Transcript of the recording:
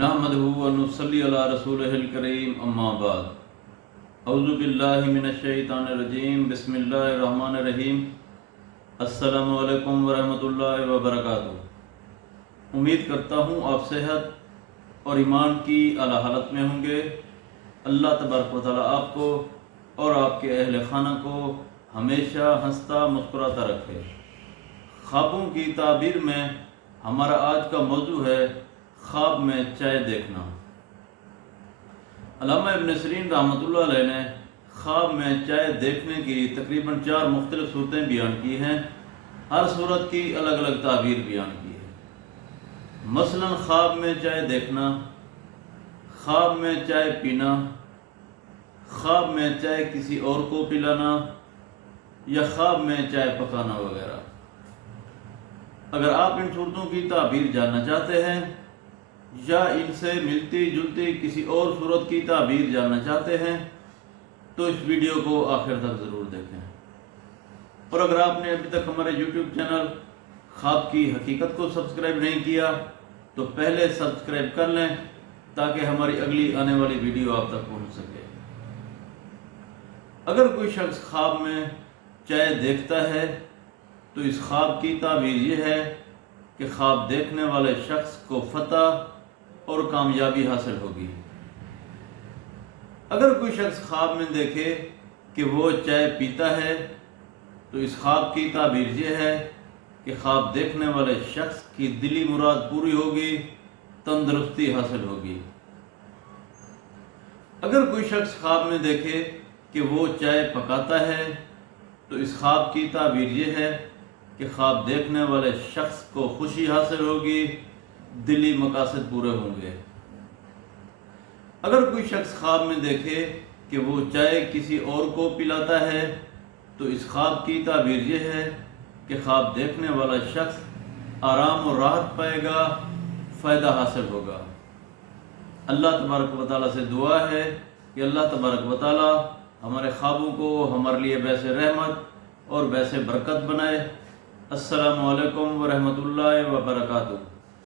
نحمدہ و نصلی علی رسولہ الکریم اما بعد اعوذ باللہ من الشیطان الرجیم بسم اللہ الرحمن الرحیم السلام علیکم ورحمۃ اللہ وبرکاتہ۔ امید کرتا ہوں آپ صحت اور ایمان کی اعلیٰ حالت میں ہوں گے۔ اللہ تبارک و تعالیٰ آپ کو اور آپ کے اہل خانہ کو ہمیشہ ہنستا مسکراتا رکھے۔ خوابوں کی تعبیر میں ہمارا آج کا موضوع ہے خواب میں چائے دیکھنا۔ علامہ ابن سیرین رحمۃ اللہ علیہ نے خواب میں چائے دیکھنے کی تقریباً 4 مختلف صورتیں بیان کی ہیں۔ ہر صورت کی الگ الگ تعبیر بیان کی ہے۔ مثلاً خواب میں چائے دیکھنا، خواب میں چائے پینا، خواب میں چائے کسی اور کو پلانا یا خواب میں چائے پکانا وغیرہ۔ اگر آپ ان صورتوں کی تعبیر جاننا چاہتے ہیں یا ان سے ملتی جلتی کسی اور صورت کی تعبیر جاننا چاہتے ہیں تو اس ویڈیو کو آخر تک ضرور دیکھیں۔ اور اگر آپ نے ابھی تک ہمارے یوٹیوب چینل خواب کی حقیقت کو سبسکرائب نہیں کیا تو پہلے سبسکرائب کر لیں تاکہ ہماری اگلی آنے والی ویڈیو آپ تک پہنچ سکے۔ اگر کوئی شخص خواب میں چائے دیکھتا ہے تو اس خواب کی تعبیر یہ ہے کہ خواب دیکھنے والے شخص کو فتح اور کامیابی حاصل ہوگی۔ اگر کوئی شخص خواب میں دیکھے کہ وہ چائے پیتا ہے تو اس خواب کی تعبیر یہ ہے کہ خواب دیکھنے والے شخص کی دلی مراد پوری ہوگی، تندرستی حاصل ہوگی۔ اگر کوئی شخص خواب میں دیکھے کہ وہ چائے پکاتا ہے تو اس خواب کی تعبیر یہ ہے کہ خواب دیکھنے والے شخص کو خوشی حاصل ہوگی، دلی مقاصد پورے ہوں گے۔ اگر کوئی شخص خواب میں دیکھے کہ وہ چائے کسی اور کو پلاتا ہے تو اس خواب کی تعبیر یہ ہے کہ خواب دیکھنے والا شخص آرام و راحت پائے گا، فائدہ حاصل ہوگا۔ اللہ تبارک و تعالیٰ سے دعا ہے کہ اللہ تبارک و تعالیٰ ہمارے خوابوں کو ہمارے لیے باعث رحمت اور باعث برکت بنائے۔ السلام علیکم ورحمۃ اللہ وبرکاتہ۔